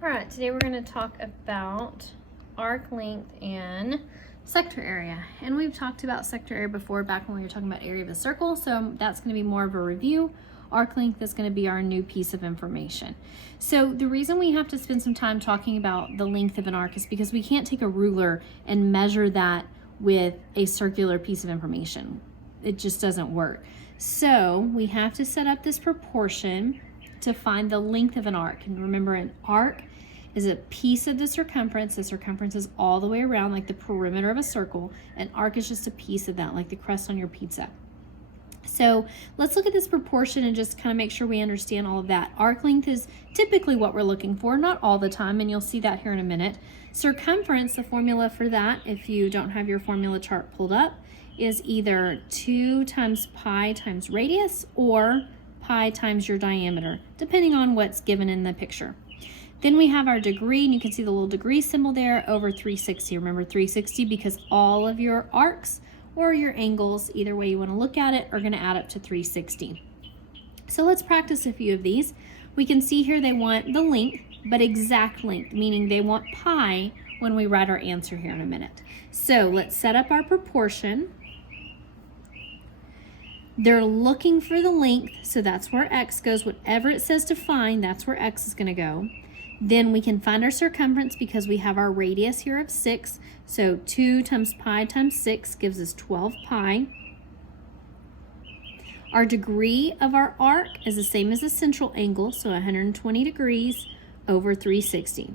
All right, today we're going to talk about arc length and sector area. And we've talked about sector area before back when we were talking about area of a circle, so that's going to be more of a review. Arc length is going to be our new piece of information. So the reason we have to spend some time talking about the length of an arc is because we can't take a ruler and measure that with a circular piece of information. It just doesn't work. So we have to set up this proportion to find the length of an arc. And remember, an arc is a piece of the circumference. The circumference is all the way around, like the perimeter of a circle. An arc is just a piece of that, like the crust on your pizza. So let's look at this proportion and just kind of make sure we understand all of that. Arc length is typically what we're looking for, not all the time, and you'll see that here in a minute. Circumference, the formula for that, if you don't have your formula chart pulled up, is either 2 times pi times radius or pi times your diameter, depending on what's given in the picture. Then we have our degree, and you can see the little degree symbol there, over 360. Remember 360 because all of your arcs or your angles, either way you want to look at it, are going to add up to 360. So let's practice a few of these. We can see here they want the length, but exact length, meaning they want pi when we write our answer here in a minute. So let's set up our proportion. They're looking for the length, so that's where x goes. Whatever it says to find, that's where x is going to go. Then we can find our circumference because we have our radius here of 6. So 2 times pi times 6 gives us 12 pi. Our degree of our arc is the same as the central angle, so 120 degrees over 360.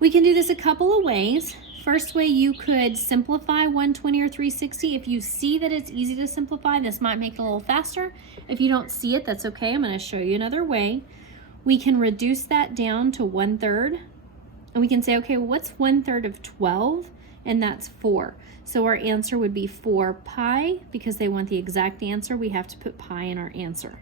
We can do this a couple of ways. First way, you could simplify 120 or 360. If you see that it's easy to simplify, this might make it a little faster. If you don't see it, that's okay. I'm going to show you another way. We can reduce that down to 1/3. And we can say, okay, well, what's 1/3 of 12? And that's 4. So our answer would be 4 pi. Because they want the exact answer, we have to put pi in our answer.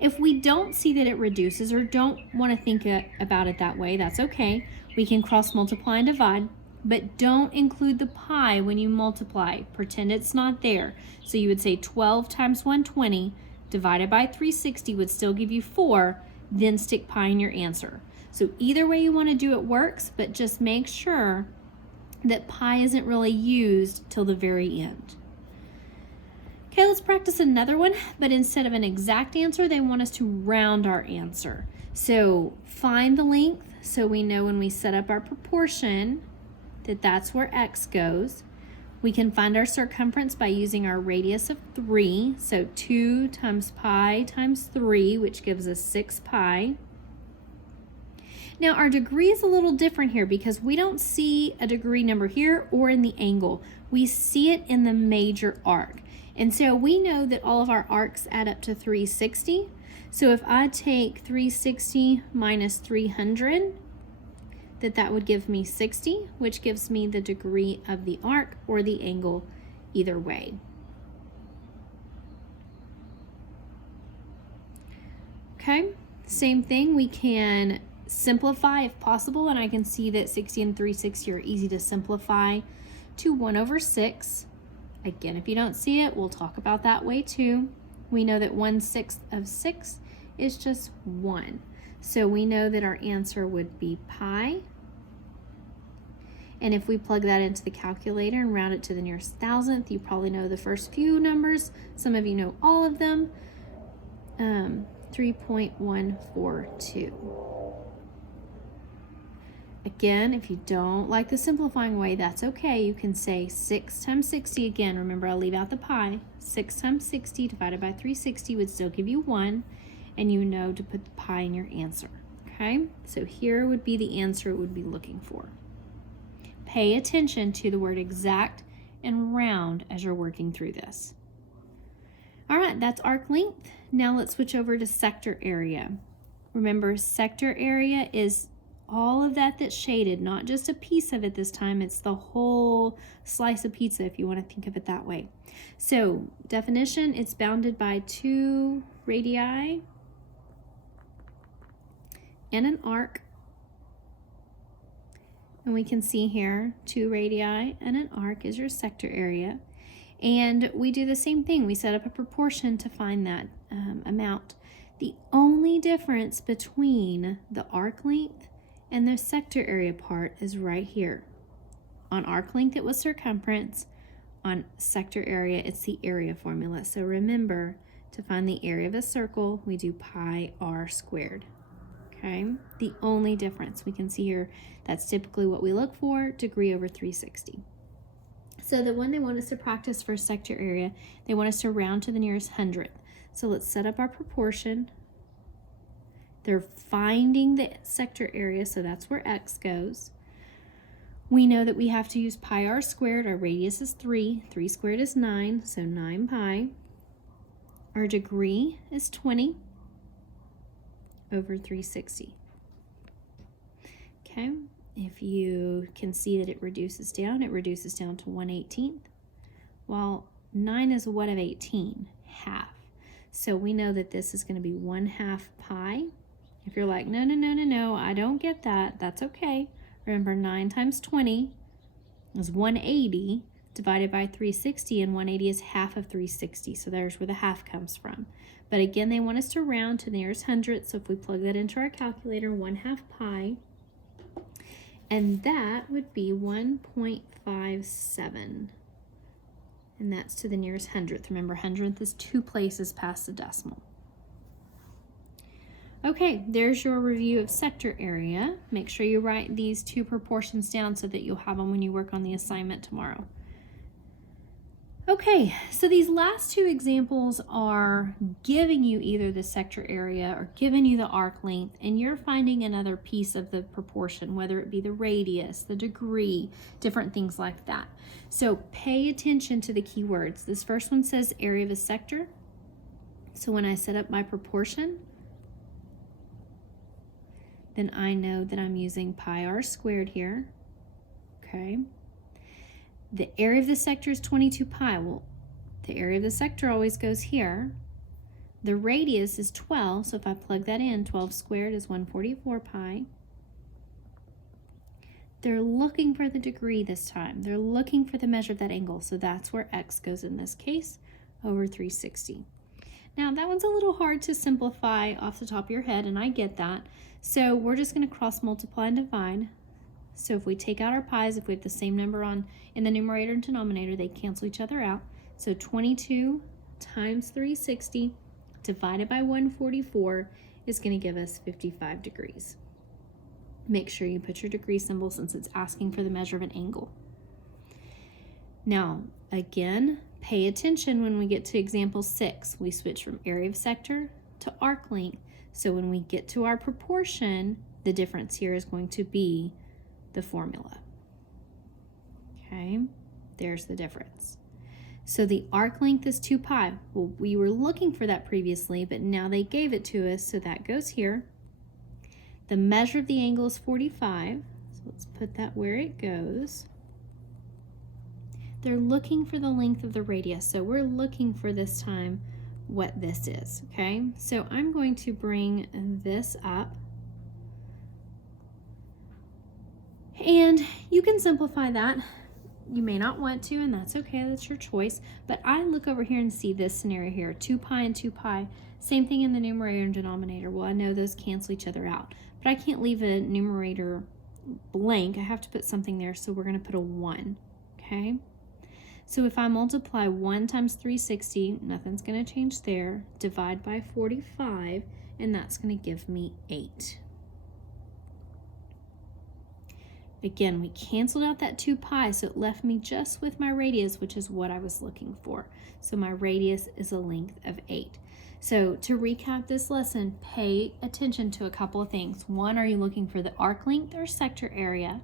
If we don't see that it reduces or don't want to think about it that way, that's okay. We can cross multiply and divide. But don't include the pi when you multiply. Pretend it's not there. So you would say 12 times 120 divided by 360 would still give you 4, then stick pi in your answer. So either way you want to do it works, but just make sure that pi isn't really used till the very end. Okay, let's practice another one, but instead of an exact answer, they want us to round our answer. So find the length so we know when we set up our proportion that that's where x goes. We can find our circumference by using our radius of 3. So 2 times pi times 3, which gives us 6 pi. Now our degree is a little different here because we don't see a degree number here or in the angle. We see it in the major arc. And so we know that all of our arcs add up to 360. So if I take 360 minus 300, that would give me 60, which gives me the degree of the arc or the angle either way. Okay, same thing, we can simplify if possible, and I can see that 60 and 360 are easy to simplify to 1/6. Again, if you don't see it, we'll talk about that way too. We know that 1/6 of 6 is just 1. So we know that our answer would be pi. And if we plug that into the calculator and round it to the nearest thousandth, you probably know the first few numbers. Some of you know all of them. 3.142. Again, if you don't like the simplifying way, that's okay. You can say 6 times 60 again. Remember, I'll leave out the pi. 6 times 60 divided by 360 would still give you 1. And you know to put the pi in your answer. Okay, so here would be the answer it would be looking for. Pay attention to the word exact and round as you're working through this. All right, that's arc length. Now let's switch over to sector area. Remember, sector area is all of that that's shaded, not just a piece of it this time. It's the whole slice of pizza if you want to think of it that way. So definition, it's bounded by 2 radii and an arc. And we can see here 2 radii and an arc is your sector area. And we do the same thing. We set up a proportion to find that amount. The only difference between the arc length and the sector area part is right here. On arc length, it was circumference. On sector area, it's the area formula. So remember, to find the area of a circle, we do pi r squared. Okay, the only difference we can see here, that's typically what we look for, degree over 360. So the one they want us to practice for sector area, they want us to round to the nearest hundredth. So let's set up our proportion. They're finding the sector area, so that's where x goes. We know that we have to use pi r squared. Our radius is 3. 3 squared is 9, so 9 pi. Our degree is 20 over 360. Okay, if you can see that it reduces down to 1/18. Well, 9 is what of 18? Half. So we know that this is going to be 1/2 pi. If you're like, no, I don't get that, that's okay. Remember, 9 times 20 is 180 divided by 360, and 180 is half of 360, so there's where the half comes from. But again, they want us to round to the nearest hundredth, so if we plug that into our calculator, 1/2 pi, and that would be 1.57. And that's to the nearest hundredth. Remember, hundredth is 2 places past the decimal. Okay, there's your review of sector area. Make sure you write these 2 proportions down so that you'll have them when you work on the assignment tomorrow. Okay, so these last 2 examples are giving you either the sector area or giving you the arc length, and you're finding another piece of the proportion, whether it be the radius, the degree, different things like that. So pay attention to the keywords. This first one says area of a sector. So when I set up my proportion, then I know that I'm using pi r squared here, okay? The area of the sector is 22 pi. Well, the area of the sector always goes here. The radius is 12, so if I plug that in, 12 squared is 144 pi. They're looking for the degree this time. They're looking for the measure of that angle, so that's where x goes in this case, over 360. Now, that one's a little hard to simplify off the top of your head, and I get that. So we're just going to cross multiply and divide. So if we take out our pi's, if we have the same number in the numerator and denominator, they cancel each other out. So 22 times 360 divided by 144 is going to give us 55 degrees. Make sure you put your degree symbol since it's asking for the measure of an angle. Now, again, pay attention when we get to example 6. We switch from area of sector to arc length. So when we get to our proportion, the difference here is going to be the formula. Okay, there's the difference. So the arc length is 2 pi. Well, we were looking for that previously, but now they gave it to us, so that goes here. The measure of the angle is 45, so let's put that where it goes. They're looking for the length of the radius, so we're looking for this time what this is, okay? So I'm going to bring this up. And you can simplify that. You may not want to, and that's okay, that's your choice. But I look over here and see this scenario here, 2 pi and 2 pi. Same thing in the numerator and denominator. Well, I know those cancel each other out, but I can't leave a numerator blank. I have to put something there, so we're gonna put a 1, okay? So if I multiply 1 times 360, nothing's gonna change there, divide by 45, and that's gonna give me 8. Again, we canceled out that 2 pi, so it left me just with my radius, which is what I was looking for. So my radius is a length of 8. So to recap this lesson, pay attention to a couple of things. 1, are you looking for the arc length or sector area?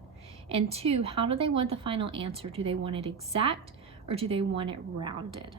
And 2, how do they want the final answer? Do they want it exact or do they want it rounded?